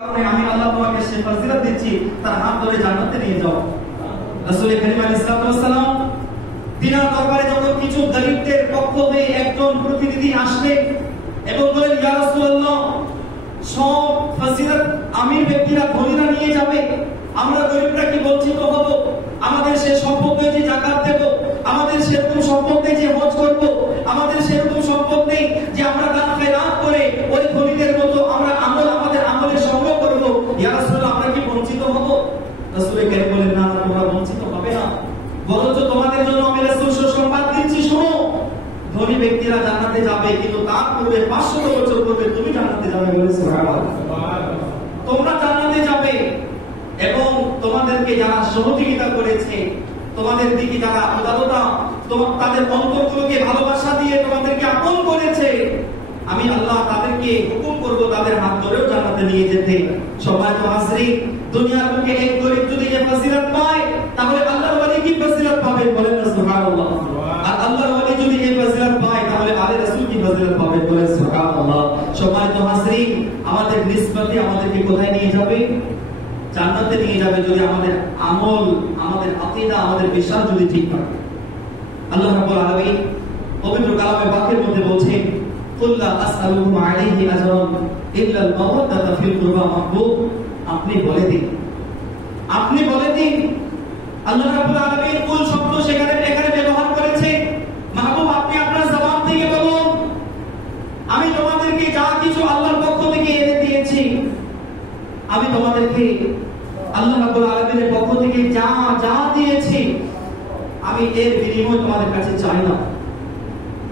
আমি আল্লাহ তোমাকে সে ফজিলত দিচ্ছি, তার হাত ধরে জান্নাতে নিয়ে যাও। রাসূল করিম আলাইহিস সালাম দিনার দরবারে যখন কিছু গরীবদের পক্ষ হয়ে একজন প্রতিনিধি আসলেন এবং বলেন, ইয়া রাসূলুল্লাহ, সব ফজিলত আমির ব্যক্তিরা ধনীরা নিয়ে যাবে, আমরা গরীবরা কি বঞ্চিত হব? আমাদের সে সম্পদ নেই যে যাকাত দেব, আমাদের সেরকম সম্পদ নেই যে হজ করব, আমাদের সেরকম সম্পদ নেই যে আমরা দান খেরাত করে ওই ধনীদের মতো আমরা আমাদের আমলের সংগ্রহ করব। ইয়া রাসূলুল্লাহ, আমরা কি বঞ্চিত হব? রাসূল করিম বলেন, না, তোমরা বঞ্চিত হবে না, বরঞ্চ তোমাদের জন্য আমি রাসূল সুসংবাদ দিচ্ছি, শোনো, ধনী ব্যক্তিরা জান্নাতে যাবে, কিন্তু তার পূর্বে 500 বছর পূর্বে তুমি জান্নাতে যাবে। বলে সুবহানাল্লাহ। তোমরা জান্নাতে যাবে এবং তোমাদেরকে যারা সহযোগিতা করেছে, তোমাদের দিকে যারা উদারতা, তাদের অন্তরগুলোকে ভালোবাসা দিয়ে তোমাদেরকে আপন করেছে, আমি আল্লাহ তাদেরকে হুকুম করব তাদের হাত ধরেও জান্নাতে নিয়ে যেতে। সম্মানিত হাজরিন, দুনিয়ার বুকে এক গরীব যদি এই ফজিলত পায়, তাহলে আল্লাহর ওলি কি ফজিলত পাবেন? বলেন না সুবহানাল্লাহ। আর আল্লাহর ওলি যদি এই ফজিলত পায়, তাহলে আলে রাসূল কি ফজিলত পাবেন? বলেন সুবহানাল্লাহ। সম্মানিত হাজরিন, আমাদের নিসবতে আমাদেরকে কোথায় নিয়ে যাবে? জান্নাতে নিয়ে যাবে, যদি আমাদের আমল, আমাদের আকীদা, আমাদের বিশ্বাস যদি ঠিক থাকে। আল্লাহ রাব্বুল আলামিন পবিত্র কালামে পাকের মধ্যে বলছেন, কুল লা আসআলুকুম আলাইহি আজরান ইল্লা আল মাওয়াদ্দাতা ফিল কুরবা মাহবুব। আপনি বলে দিন, আপনি বলে দিন, আল্লাহ রাব্বুল আলামিন কুল শব্দ সেখানে ব্যবহার করেছে। মাহবুব, আপনি আপনার জবান থেকে বলুন, আমি তোমাদেরকে যা কিছু আল্লাহর পক্ষ থেকে এনে দিয়েছি, আমি তোমাদেরকে আল্লাহ রাব্বুল আলামিনের পক্ষ থেকে যা যা দিয়েছি, আমি এর বিনিময় তোমাদের কাছে চাই না,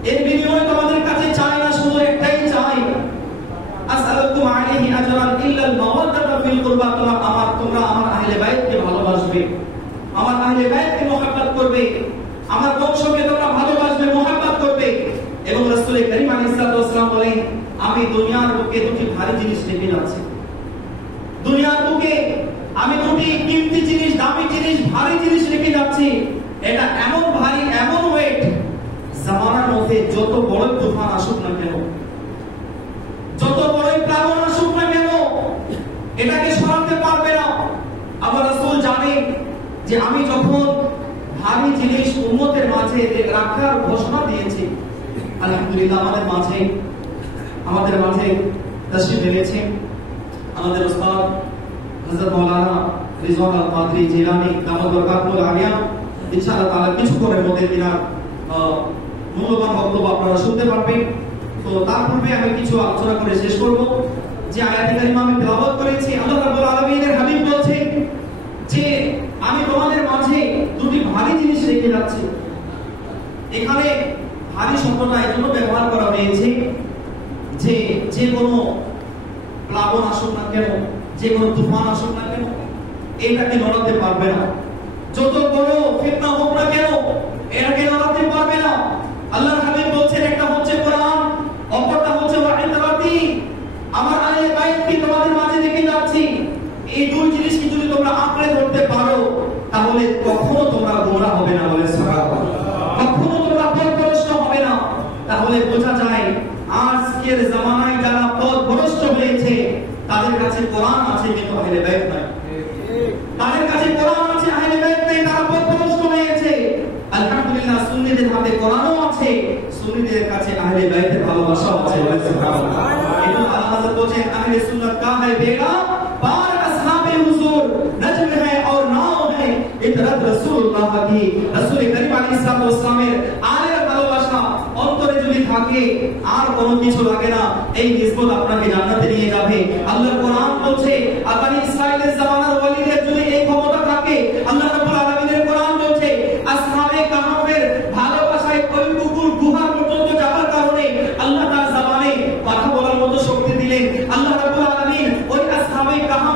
এর বিনিময় তোমাদের কাছে চাই না, শুধু একটাই চাই, আসআলুকুম আলাইহি আজরান ইল্লা আল মাওয়াদ্দাতা ফিল কুরবা। তোমরা আমার আহলে বাইতকে ভালোবাসবে, আমার আহলে বাইতকে মহব্বত করবে, আমার বংশকে তোমরা ভালোবাসবে, মহব্বত করবে। এবং রাসূল করিম আলাইহিস সালাম বলেন, আমি দুনিয়ার বুকে দুটি ভারী জিনিস রেখে যাচ্ছি, দুনিয়ার বুকে আমি দুটি কিমতি জিনিস, দামি জিনিস, ভারী জিনিস রেখে যাচ্ছি। এটা এমন ভারী, এমন ওয়েট, জামানার মধ্যে যত বড় তুফান আসুক না কেন, যত বড় প্লাবন আসুক না কেন, এটাকে সরাতে পারবে না। আবার রাসূল জানেন যে আমি যখন ভারী জিনিস উম্মতের মাঝে রাখার ঘোষণা দিয়েছি, আলহামদুলিল্লাহ আমাদের মাঝে তাশরীফ এনেছেন আমাদের উস্তাদ হযরত মাওলানা রিজওয়ান আল কাদরি জিলানী দামাত বরকাতুল আলিয়া। ইনশাআল্লাহ তাআলা কিছুক্ষণের মধ্যে তিনার মূল্যবান বক্তব্য আপনারা শুনতে পারবেন। তো তার পূর্বে আমি কিছু আলোচনা করে শেষ করব। যে আয়াতে কারিমা আমি তেলাওয়াত করেছি, আল্লাহ রাব্বুল আলামিনের হাবিব বলছেন যে আমি তোমাদের মাঝে দুটি ভারী জিনিস রেখে যাচ্ছি। এখানে ভারী শব্দটা এজন্য ব্যবহার করা হয়েছে যে যে কোনো প্লাবন আসুক না কেন, যে কোনো তুফান আসুক না কেন, এটাকে নড়াতে পারবে না। যত বড় ফিতনা হোক না কেন, এটাকে নড়াতে পারবে না। আল্লাহর হাবিব বলছেন, একটা হচ্ছে কোরআন, অপরটা হচ্ছে ওয়াহিদাতি, আমার আহলে বাইতকে তোমাদের মাঝে রেখে যাচ্ছি। এই দুই জিনিসকে যদি তোমরা আঁকড়ে ধরতে পারো, তাহলে কখনো তোমরা গোমরাহ হবে না। বলে সুবহানাল্লাহ। কখনো তোমরা পথভ্রষ্ট হবে না। তাহলে বোঝা যায় আজকের জামানায় যারা পথভ্রষ্ট হয়েছে, তাদের কাছে কোরআন আছে কিন্তু আহলে বাইত নাই। তাদের কাছে কোরআন আছে, আহলে বাইত নাই, তারা পথভ্রষ্ট হয়েছে। আলহামদুলিল্লাহ, সুন্নিদের হাতে কোরআনও আছে, সুন্নিদের কাছে আহলে বাইতের ভালোবাসাও আছে। বলে সুবহানাল্লাহ। এবং আল্লাহ তাআলা বলেন, আহলে সুন্নাত কা है बेड़ा पार আসহাবে হুজুর নজম है और नाव है ইতরাত রাসূলুল্লাহ की। রাসূল করিম আলাইহিস সালামের আলের ভালোবাসা অন্তরে যদি থাকে, আর কোনো কিছু লাগে না। এই নিসবত আপনাকে জান্নাতে নিয়ে যাবে। আল্লাহর কোরআন বলছে, বনি ইসরাইলের জামানার ওলিদের যদি এই ক্ষমতা থাকে, আল্লাহ রাব্বুল আলামিনের কোরআন বলছে, আসহাবে কাহফের ভালোবাসায় ওই কুকুর গুহা পর্যন্ত যাওয়ার কারণে আল্লাহ তার জবানে কথা বলার মতো শক্তি দিলেন। আল্লাহ রাব্বুল আলামিন ওই আসহাবে কাহফ